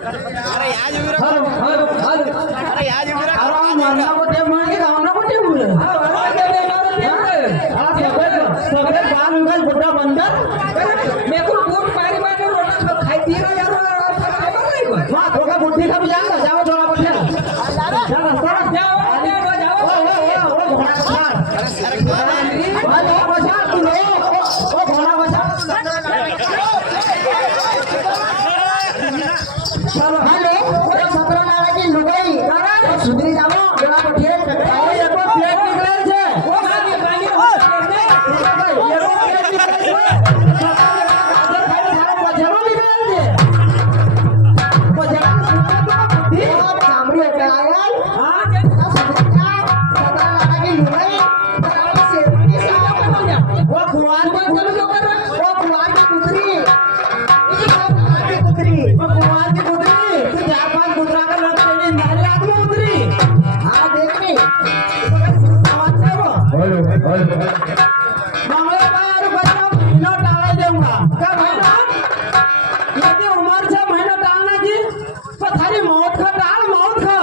अरे आज भी रखो हेलो हेलो हेलो अरे आज भी रखो अरे मानना को टेम मार के गावना को टेम बोले सबे बाल उगल बुड्ढा बंदर मेरे को बूट मारी मारी रोटा खाई दिया यार वाह थोड़ा बुद्धि का भी जान जाओ थोड़ा बच्चा चलो सर जाओ ओ घोड़ा बचा तू लो ओ घोड़ा बचा चलो हेलो ओ सतरा नारा की लुगाई अरे सुधरी जाओ जरा बैठिए अरे ये तो प्लेट निकले छे वो भागी भागी ये तो प्लेट निकले छे सतरा खाई सारा पछरो निकले छे पछरा बुद्धि सामरी हो गया हां सतरा नारा की लुगाई से वो खुआन को वो खुआन की कुतरी भगवान की पुत्री तू 4-5 पुत्रा का लग तेरी नारी आदमी पुत्री हां देख नी आवाज है वो हेलो हेलो मंगला भाई बच्चा महीना टाल दूंगा क्या महीना यदि उम्र से महीना टालना जी तो थारी मौत का टाल मौत का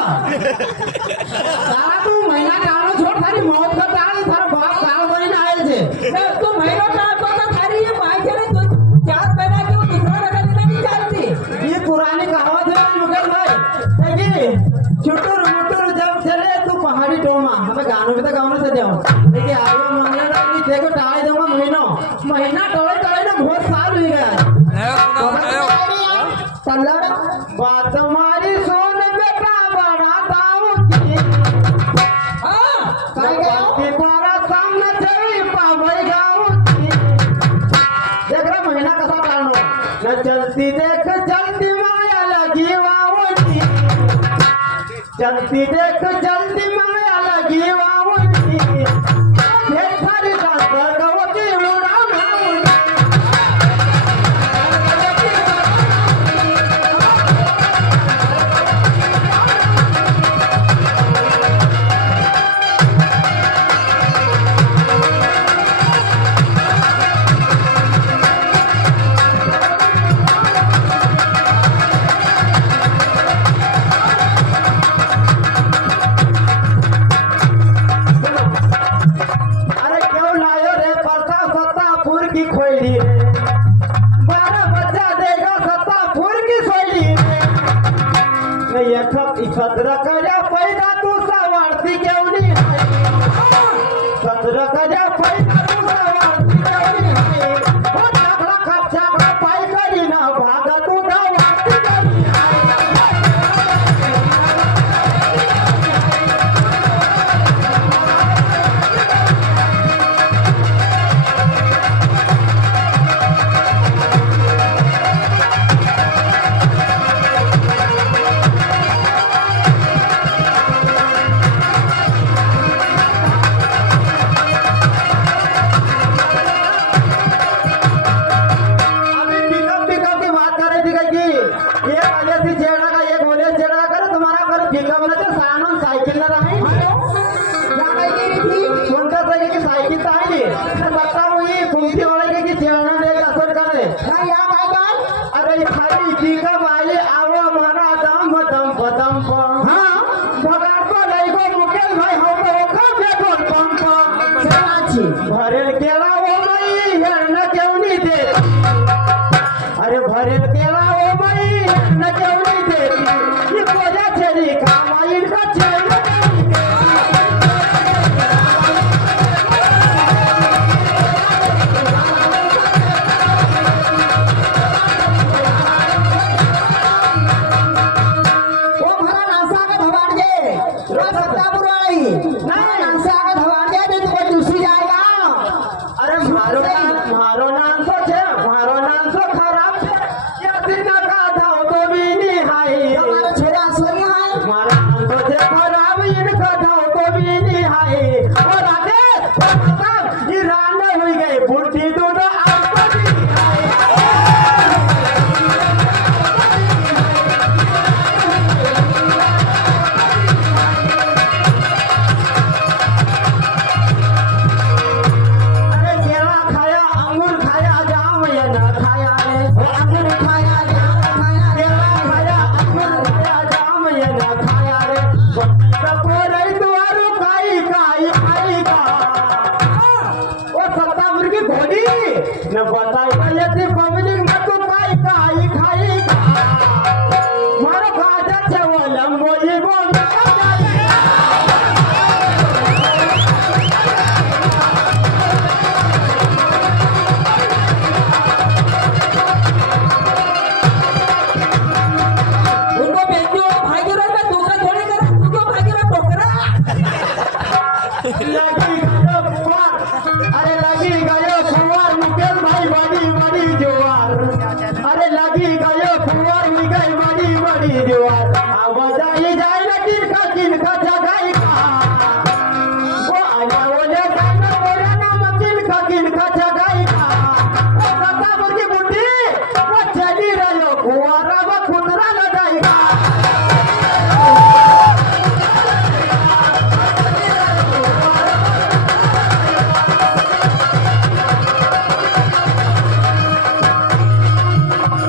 सारा तू महीना टालना छोड़ थारी मौत का टाल थारा बाप टाल बनी ना आयल छे तो महीना टाल तो थारी ये भाई करे तो 4 महीना के वो दूसरा रखने नहीं चाहती ये पुरानी कहावत है मुकेश भाई देखिए चुटुर मुटुर जब चले तू पहाड़ी टोमा हमें गानों में तो गानों से जाओ देखिए आगे मांगने ना कि देखो टाले दूंगा महीना टोले टोले ना बहुत साल हो गया तल्लड़ बात हमारी सुन बेटा बनाता हूँ हां कि तारा सामने चली पावई गाऊं देख रहा महीना कसा टालनो न चलती देख जल्दी माया लगी वावनी चलती देख जल्दी माया लगी वावनी ढेर सारी डांसर गवती उड़ा अरे क्यों लायो रे परसा सत्तापुर की खोली 12 बच्चा देगा सत्तापुर की सोली मैं सत्र कजा पैदा तू सवारती क्यों नहीं सत्र कजा पैदा तू सवारती क्यों नहीं वो चाकड़ा खप चाकड़ा पाई करी ना भागा तू दवारती करी अभी पिकअप की बात कर रही थी कि ये वाले से जेड़ा का एक बोले जेड़ा कर तुम्हारा घर पिकअप ना तो सामान साइकिल ना रही क्या कही रही थी सुनता था कि साइकिल तो आई मैं लगता हूँ ये कुंती वाले की जेड़ा देगा असर करे हां या भाई बात अरे खाली पिकअप आई आवो मारा दम दम दम हां भगार को नहीं को मुकेश भाई हम तो ओखा देखो पंप से भरे केला वो मई न क्यों नहीं दे अरे भरे केला ओ भाई न क्यों नहीं देती ये कोजा छेरी कामाई का छेरी आई गई बड़ी बड़ी दीवार अब जाई जाए ना किनका जगाई का वो आया बोले गाना बोले नाम किनका जगाई का वो सत्ता बुद्धि बुद्धि वो चली रहो कुआरा वो खुदरा लगाई का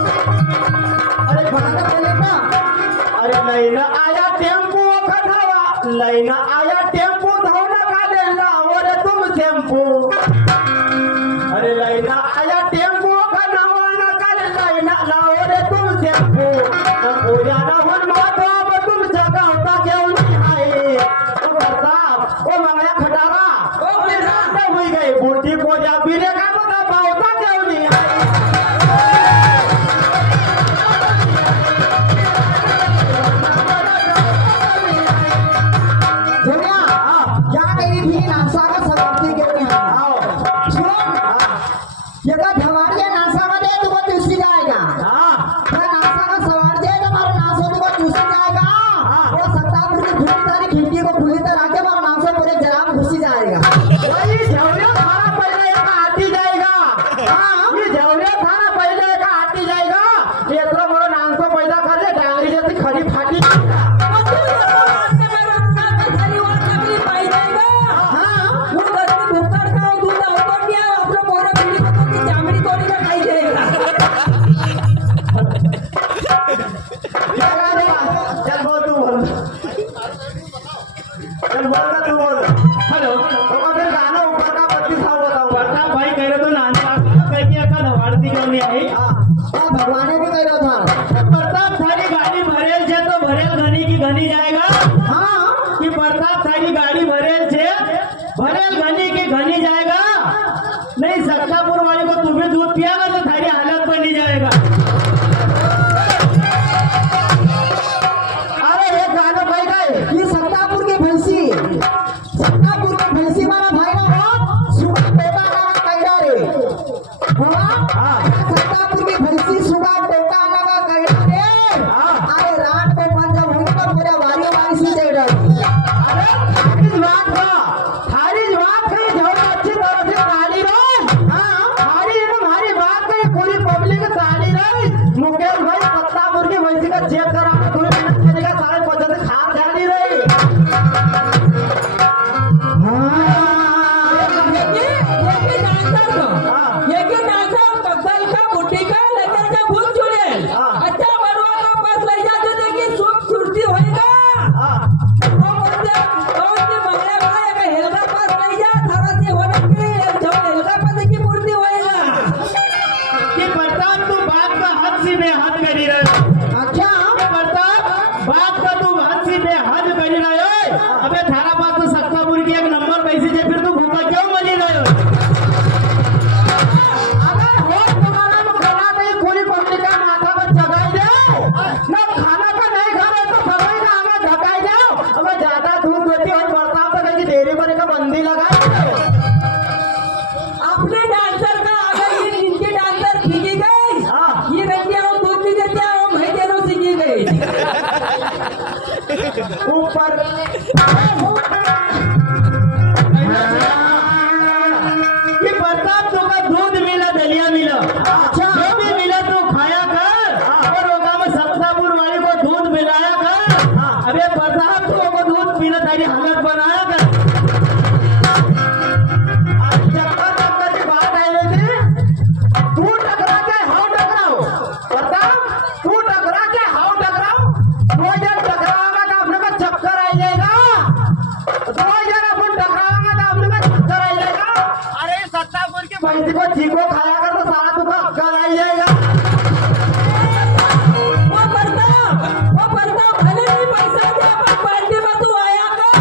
अरे भागा पहले का अरे लैना आया टेम्पो खटावा लैना आया टेम्पो धौना का लेला ओरे तुम टेम्पो अरे लैना आया टेम्पो खटावा ना का लैना ना ओरे तुम टेम्पो ना पूजा ना होन माता अब तुम जगह होता क्यों नहीं आए ओ प्रताप ओ मंगया खटावा ओ रात हुई गई बूढ़ी को जा पीले का बता पाओता क्यों नहीं आए दुनिया क्या कही थी नासा का समाप्ति के लिए सुन ये का भगवान के नासा में दे तो वो चूसी जाएगा क्या नासा का सवार दे तो मारा नासा तो वो चूसी जाएगा वो सत्तापुर की खुली तारी खिड़की को खुली तरह के मारा नासा पूरे जराब घुसी जाएगा वही झवड़िया थाना पहले का आती जाएगा ये झवड़िया थाना पहले का आती जाएगा ये तो बड़ा नाम को पैदा कर ले डांगरी जैसी खड़ी फाटी चल बोल तू बोल चल बोल ना तू बोल हेलो तो फिर गाना ऊपर का 32 साल बताऊं प्रताप भाई कह रहे तो नानसा कह के का नवारती क्यों नहीं आई भगवान ने भी कह रहा था प्रताप थारी गाड़ी भरेल छे तो भरेल घनी की घनी जाएगा हाँ कि प्रताप थारी गाड़ी भरेल छे भरेल घनी की घनी जाएगा नहीं सत्तापुर वाले को तुम्हें दूध पियागा तो थारी हालत बनी जाएगा अरे एक गाना भाई का ये सत्तापुर की भैंसी वाला भाई ना हो सुबह बेटा लगा कैरा रे हुआ सत्तापुर की भैंसी सुबह बेटा लगा कैरा रे अरे रात को पंजा भूमि पर पूरा वारी से चढ़ रही थारी जवाब का ये जवाब अच्छी तरह से ताली रही थारी तुम्हारी बात का पूरी पब्लिक ताली रही मुकेश भाई सत्तापुर की भैंसी का चेक करा तुम्हें मेहनत करेगा सारे पौधे से खाद डाली रही कि प्रताप तू बात का हद से बेहद करी रहे अच्छा प्रताप बात का तू हद से बेहद करी रहे अबे थारा बात तो सत्तापुर की एक नंबर पैसे जे फिर तू भूखा क्यों मनी रहे अगर हो तुम्हारा मुखला नहीं पूरी पब्लिक का माथा पर जगाई दे ना खाना का नहीं खा रहे तो सवाई का आगे धकाई जाओ अब ज्यादा दूध देती हो प्रताप तो कहीं डेयरी पर का बंदी लगाई अपने डांसर का अगर ये इनके डांसर सीखी गई ये बेटियां वो दूध भी देती है वो मैं तेरों सीखी गई ऊपर कि प्रताप तो का दूध मिला दलिया मिला अच्छा जो भी मिला तो खाया कर और होगा में सत्तापुर वाले को दूध मिलाया कर अबे प्रताप तो को दूध पीना तारी हालत बनाया कर चक्कर की बात आई थी तू टकरा के हाउ टकराओ प्रताप तू टकरा के हाउ टकराओ दो जन टकराओगा तो अपने को चक्कर आई जाएगा दो जन अपन टकराओगा तो अपने को चक्कर आई जाएगा अरे सत्तापुर की भैंसी को चीको खाया कर तो सारा तुमको अक्कल आई जाएगा वो प्रताप भले ही पैसा दे पर पार्टी में तू आया कर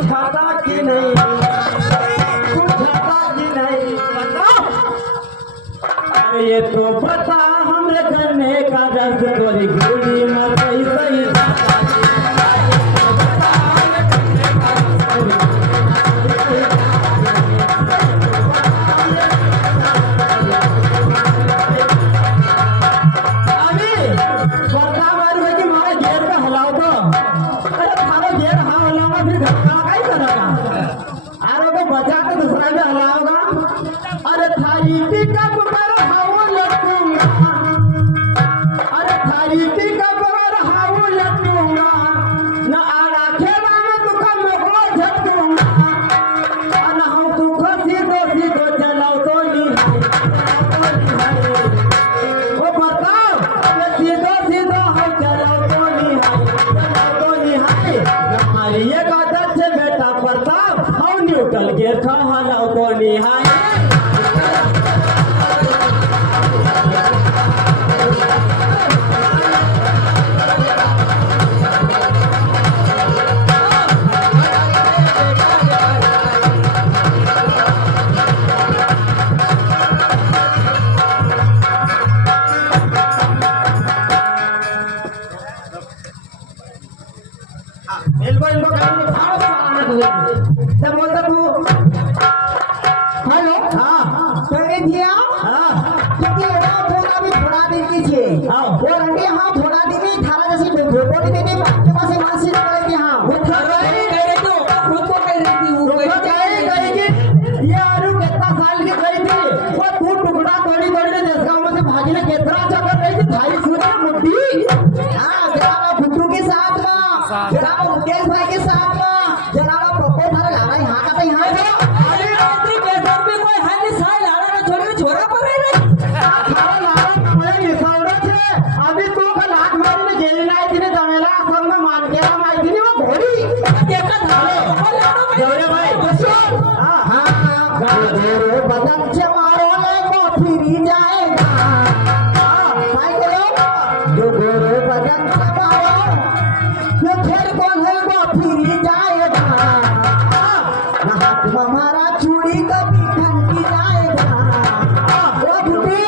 सुझाता कि नहीं, सुझाता कि नहीं बताओ। अरे ये तो बता हमरे करने का दर्द तोरी गोली मत सही सही जाता कि नहीं। ये तो बता हमरे करने का दर्द तोरी अभी बता मारू है कि मारा घेर का हलाओ तो अरे थारे घेर हाँ हलाओगा फिर घटना काय करेगा अरे को बचा के दूसरा भी हलाओगा अरे थारी पिकअप पर हाउ लटूंगा अरे थारी पिकअप पर हाउ लटूंगा न आड़ा खेला में तुका मोको झटूंगा अन हम तुका सीधो चलाओ तो नहीं वो बताओ अबे सीधो हम चलाओ तो निहाय हमारी ये आदत से बेटा प्रताप हम न्यूटन के खहलाओ तो निहाय इनको कहीं भाव आने दो जब बोलता तू हेलो हाँ करे दिया हाँ क्योंकि वो थोड़ा भी थोड़ा दिन की छे हाँ। वो रंडी हाँ थोड़ा दिन में थारा जैसी धोको दिन में आपके पास मानसिक करे कि हाँ वो थारा ही कह रही तो खुद को कह रही थी वो कहेगी ये आलू कितना साल की गई थी वो तू टुकड़ा तोड़ी ने देशगांव में से भागने कितना अच्छा कर रही थी थारी सूर्य मुट्ठी हाँ जरा फुट्टू के साथ में जरा मुकेश भाई के साथ में जरा प्रकोप थारा ला रहा है यहाँ का तो यहाँ अरे रात्रि बेसर में कोई है नहीं साल लाड़ा ना छोरे छोरा पर है नहीं थारा लारा कमरे निसावड़ा छे अभी तू का लात मारी ने जेल में आई थी ने जमेला आश्रम में मान के हम आई थी ने वो घोड़ी देखा था और लाड़ो में गौरे भाई बसो हाँ हाँ गोरे बदन से मारो ले वो फिर जाएगा भाई करो जो गोरे बदन से मारो ये खेल कौन है वो फिर जाएगा हाथ में हमारा चूड़ी कभी खनकी जाएगा वो बुढ़ी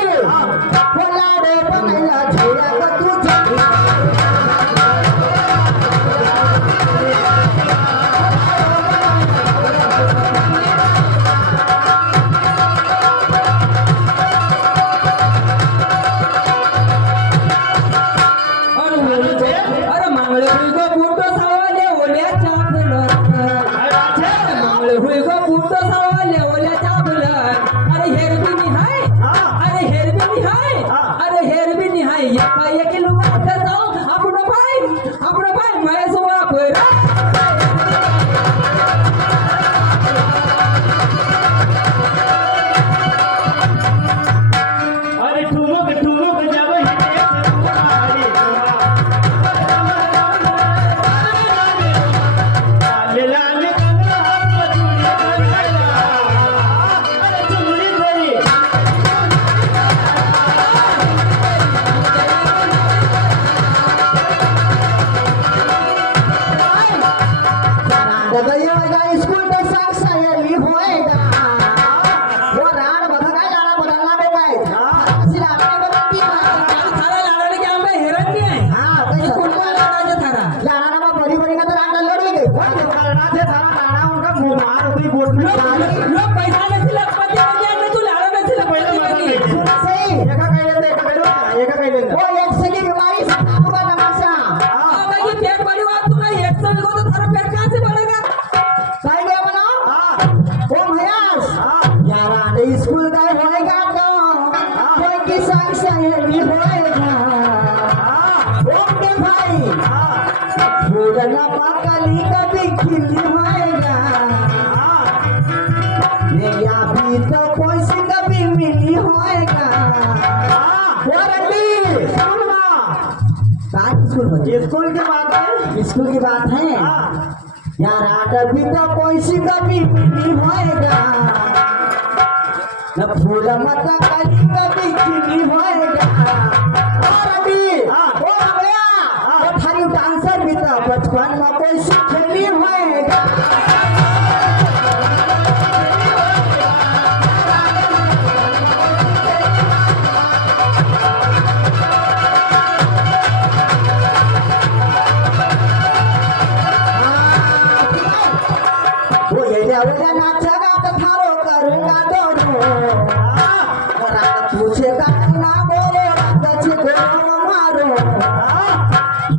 वो लाड़े बंगला छोड़ा वो तू जाएगा अरे मंगल हुई को बूटो सवाले ओले चापल मंगल हुई को बूटो सवाले ओले चापल अरे हेर भी नहीं है अरे हेर भी नहीं है अरे हेर भी नहीं है ये भाई के लोग आते जाओ अपना भाई मैं सुबह कोई अरे ठुमक ठुमक जब हिते से तुम्हारी लाल लाल कमला चूड़ी अरे चूड़ी तेरी बदलेगा स्कूल तो संग सहेली होएगा वो राड बदला जाना बदलना होगा सिलाने बदलती है थारा लाड़ा ने क्या मैं हेरन नहीं है हां तो स्कूल स्कूल का में लाड़ा जो थारा जाना ना बड़ी बड़ी ना तो राड लड़ गई करना थे सारा नाना उनका मुमार होती बोट में लोग पैसा नहीं सिला पति बजा ने तू लाड़ा में सिला पति सही एका कह लेते एका कह लेते वो एक से की बीमारी से आपका तमाशा अब ये पेट बड़ी बात तू नहीं 100 को तो थारा पेट कहां से बढ़ेगा सही गया बना हां ओ भैयास हां यार आने स्कूल का होएगा तो कोई की संग सहेली होएगा ओके भाई फूलना पाकली कभी खिली होएगा या भी तो कोई से कभी मिली होएगा वारंटी स्कूल में स्कूल की बात है स्कूल की बात है हाँ यार आटा भी तो कोई सी कभी मिली होएगा न फूल मत कली कभी खिली होएगा वारंटी हाँ। ओ भैया वो थारी डांसर भी तो बचपन में कोई सीखनी होएगा वो ये देवले नाचा गात थारो करूंगा दोनों रात पूछेगा ना बोलो रात को मारो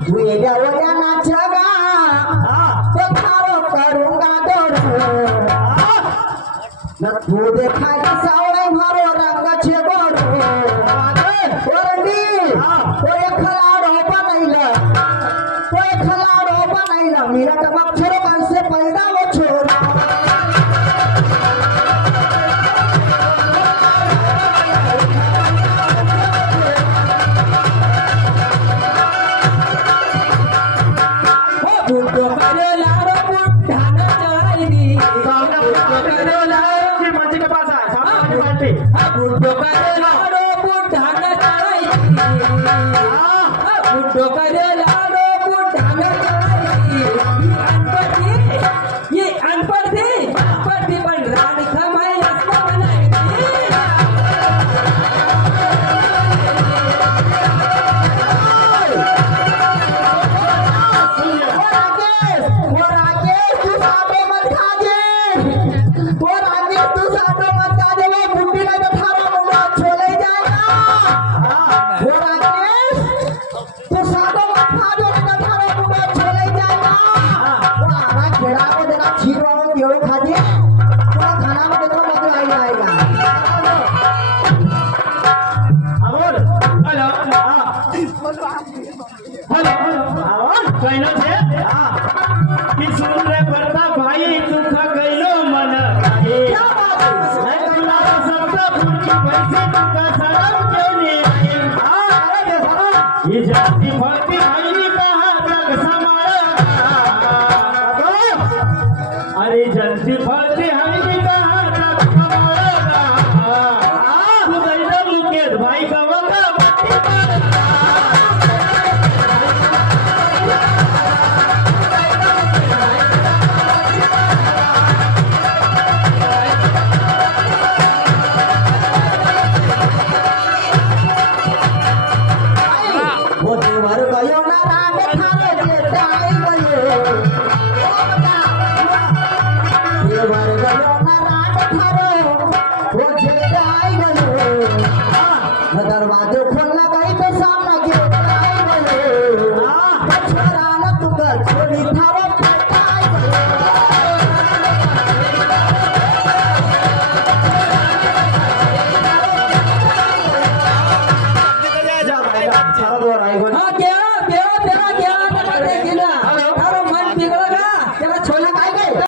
वो ये देवले नाचा गा तो थारो करूंगा दोनों न तू देखायला सावळे मारो रंगाचे गोरो ओरंडी कोई खलाडो बनाइला मेरा टबक छोरो कन से पैदा वो छोरा बुड्ढो करे लाडो बुड्ढा न चढ़ाई दी बुड्ढो करे लाडो की मंजी के पास है सामने वाली बाल्टी बुड्ढो करे लाडो बुड्ढा न चढ़ाई दी बुड्ढो करे लाडो बुड्ढा न चढ़ाई दी ये अनपढ़ थी पण रानी खमाई रस्ता बनाई दी वो राकेश तू साटो मत खाजे वो राकेश तू साटो मत खाजे वो बुड्ढी ने तो थारा मुंडा छोले जाएगा वो राकेश तू साटो मत खाजे नहीं तो थारा मुंडा छोले जाएगा वो आना खेड़ा को देना छीरवा को केवो खाजे वो खाना में देखो मत आई जाएगा अमोल हेलो हेलो अमोल कहनो छे कि सुन रे बरता भाई दुख गइलो मन काहे क्या बात है मैं तुम्हारा शब्द भूल के पैसे तुमका शरम क्यों नहीं आई अरे बेसरा ये जाति भक्ति भाई ने कहा जग समारा अरे जल्दी भक्ति भाई ने कहा जग समारा तू गइलो मुकेश भाई का वका वो देवर गयो ना राम थारे जेठाई गयो ओ बता देवर गयो ना राम थारे वो जेठाई गयो न दरवाजे खोलना गई तो सामने जेठाई गयो छोरा न तू कर छोरी थारे जेठाई चलो आई हाँ क्या